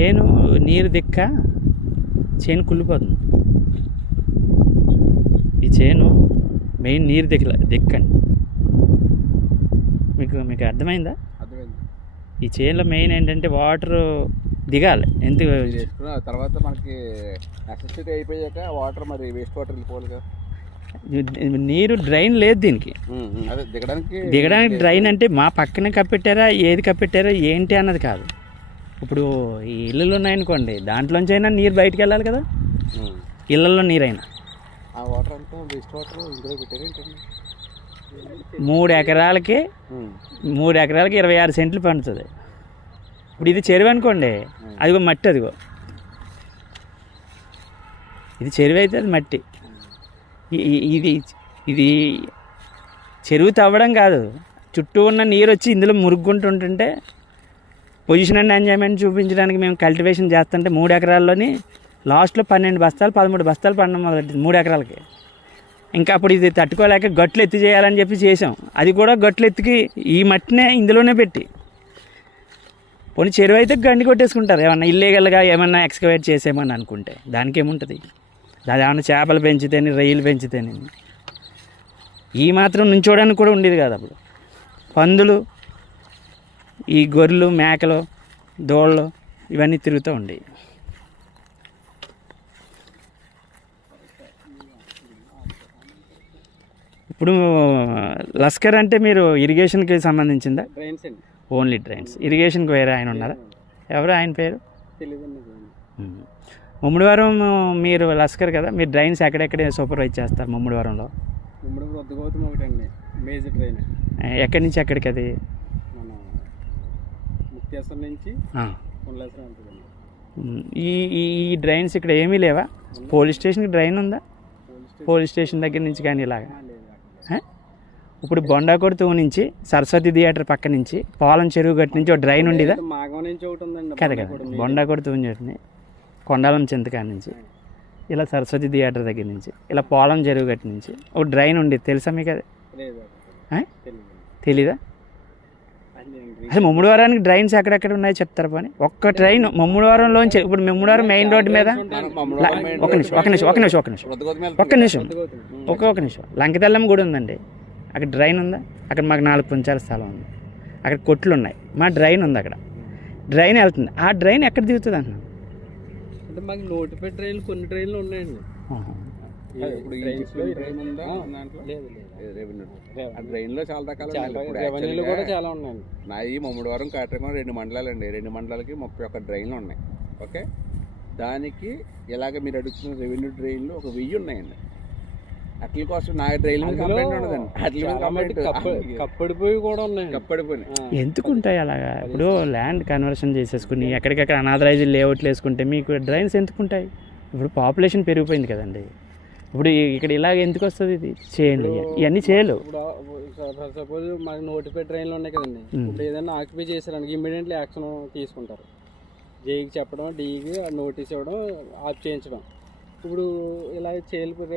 చేను నీరు దిక్క చేను కుళ్ళిపోతుంది. ఈ చేను మెయిన్ నీరు దిక్కండి. మీకు అర్థమైందా? ఈ చేనులో మెయిన్ ఏంటంటే వాటర్ దిగాలి. ఎందుకు తర్వాత మనకి నెసెసిటీ అయిపోయాక వాటర్ మరి వేస్ట్ వాటర్ వెళ్ళిపోవాలి కదా. నీరు డ్రైన్ లేదు దీనికి. అదే దిగడానికి డ్రైన్ అంటే మా పక్కన కప్పెట్టారా ఏది కప్పెట్టారా ఏంటి అన్నది కాదు. ఇప్పుడు ఈ ఇళ్ళలు ఉన్నాయనుకోండి, దాంట్లోంచి అయినా నీరు బయటకు వెళ్ళాలి కదా. ఇళ్ళల్లో నీరైనా ఆ వాటర్ అంతా వేస్ట్ వాటర్ ఇందులో పెట్టారు. 3 ఎకరాలకి 26 సెంట్లు పండుతుంది. ఇప్పుడు ఇది చెరువు అనుకోండి, అదిగో మట్టి, అదిగో ఇది చెరువు అయితే అది మట్టి. ఇది చెరువు తవ్వడం కాదు, చుట్టూ ఉన్న నీరు వచ్చి ఇందులో మురుగుంటుంటే పొజిషన్ అండ్ ఎంజాయ్మెంట్ చూపించడానికి మేము కల్టివేషన్ చేస్తుంటే 3 ఎకరాల్లోని లాస్ట్లో 12 బస్తాలు 13 బస్తాలు పండడం మొదలెట్టింది 3 ఎకరాలకి. ఇంకా అప్పుడు ఇది తట్టుకోలేక గట్లు ఎత్తి చేయాలని చెప్పి చేసాం. అది కూడా గట్లు ఎత్తికి ఈ మట్టినే ఇందులోనే పెట్టి, పోనీ చెరువు అయితే గండి కొట్టేసుకుంటారు ఏమన్నా ఇల్లీగల్గా ఏమన్నా ఎక్స్కవేట్ చేసేమని అనుకుంటే. దానికి ఏముంటుంది? అది ఏమన్నా చేపలు పెంచితేనే, రొయ్యలు పెంచితేనే. ఈ మాత్రం నుంచోడానికి కూడా ఉండేది కాదు అప్పుడు. పందులు, ఈ గొర్రెలు, మేకలు, దోళ్ళు ఇవన్నీ తిరుగుతూ ఉండేవి. ఇప్పుడు లస్కర్ అంటే మీరు ఇరిగేషన్కి సంబంధించిందా? డ్రైన్స్ అండి, ఓన్లీ డ్రైన్స్. ఇరిగేషన్కి వేరే ఆయన ఉన్నారా? ఎవరు ఆయన పేరు? ముమ్మిడివరం మీరు లస్కర్ కదా, మీరు డ్రైన్స్ ఎక్కడెక్కడ సూపర్వైజ్ చేస్తారు ముమ్మిడివరంలో? ఒకటండి మేజర్ డ్రైన్. ఎక్కడి నుంచి ఎక్కడికి అది? మన ముక్తేశ్వరం నుంచి ఈ డ్రైన్స్ ఇక్కడ ఏమీ లేవా? పోలీస్ స్టేషన్కి డ్రైన్ ఉందా? పోలీస్ స్టేషన్ దగ్గర నుంచి కానీ ఇలాగా? ఇప్పుడు బొండాకొడుతూ నుంచి సరస్వతి థియేటర్ పక్క నుంచి పోలం చెరువు గట్టు నుంచి ఒక డ్రైన్ ఉండేదా? కదా కదా, బొండాకొడుతూ నుంచి కొండాలం చింతకాడ నుంచి ఇలా సరస్వతి థియేటర్ దగ్గర నుంచి ఇలా పోలం చెరువు గట్టు నుంచి ఒక డ్రైన్ ఉండేది, తెలుసా మీకు? అది తెలీదా? అసలు ముమ్మిడివరానికి డ్రైన్స్ ఎక్కడెక్కడ ఉన్నాయో చెప్తారు. పోనీ ఒక్క ట్రైన్ ముమ్మిడివరంలోంచి, ఇప్పుడు ముమ్మిడివరం మెయిన్ రోడ్డు మీద ఒక్క నిమిషం లంకతెల్లమ్మ గుడి ఉందండి, అక్కడ డ్రైన్ ఉందా? అక్కడ మాకు 4 పుంచాల స్థలం ఉంది, అక్కడ కొట్లు ఉన్నాయి, మా డ్రైన్ ఉంది, అక్కడ డ్రైన్ వెళ్తుంది. ఆ డ్రైన్ ఎక్కడ దిగుతుంది అంటున్నాను. అంటే మాకు నోటిఫైడ్ ట్రైన్లు కొన్ని ట్రైన్లు ఉన్నాయండి. ట్రైన్లో చాలా రకాలు కూడా చాలా ఉన్నాయండి. నా ఈ ముమ్మిడివరం కాటరగూడెం 2 మండలాలండి. 2 మండలాలకి 31 ట్రైన్లు ఉన్నాయి. ఓకే, దానికి ఇలాగ మీరు అడుగుతున్న రెవెన్యూ ట్రైన్లు ఒక 1000 ఉన్నాయండి. అట్ల కోసం నా ట్రైన్ మీద కంప్లైంట్ ఉండదండి. అట్ల మీద కంప్లైంట్ కప్పడిపోయి కూడా ఉన్నాయి. కప్పడిపోయి ఎందుకుంటాయి అలాగా? ఇప్పుడు ల్యాండ్ కన్వర్షన్ చేసేసుకుని ఎక్కడికక్కడ అనాథరైజ్డ్ లేఅవుట్లు వేసుకుంటే మీకు డ్రైన్స్ ఎందుకుంటాయి? ఇప్పుడు పాపులేషన్ పెరిగిపోయింది కదండి. ఇప్పుడు ఇక్కడ ఇలాగ ఎందుకు వస్తుంది? ఇది చేయండి, ఇవన్నీ చేయలు. సపోజ్ మాకు నోటిఫైడ్ ట్రైన్లు ఉన్నాయి కదండి, ఇప్పుడు ఏదైనా ఆక్యుపై చేసారనుకో ఇమ్మీడియట్లీ యాక్షన్ తీసుకుంటారు. జేఈకి చెప్పడం, డీఈకి నోటీస్ ఇవ్వడం, ఆఫ్ చేయించడం. ఇప్పుడు ఇలా చేయాలి.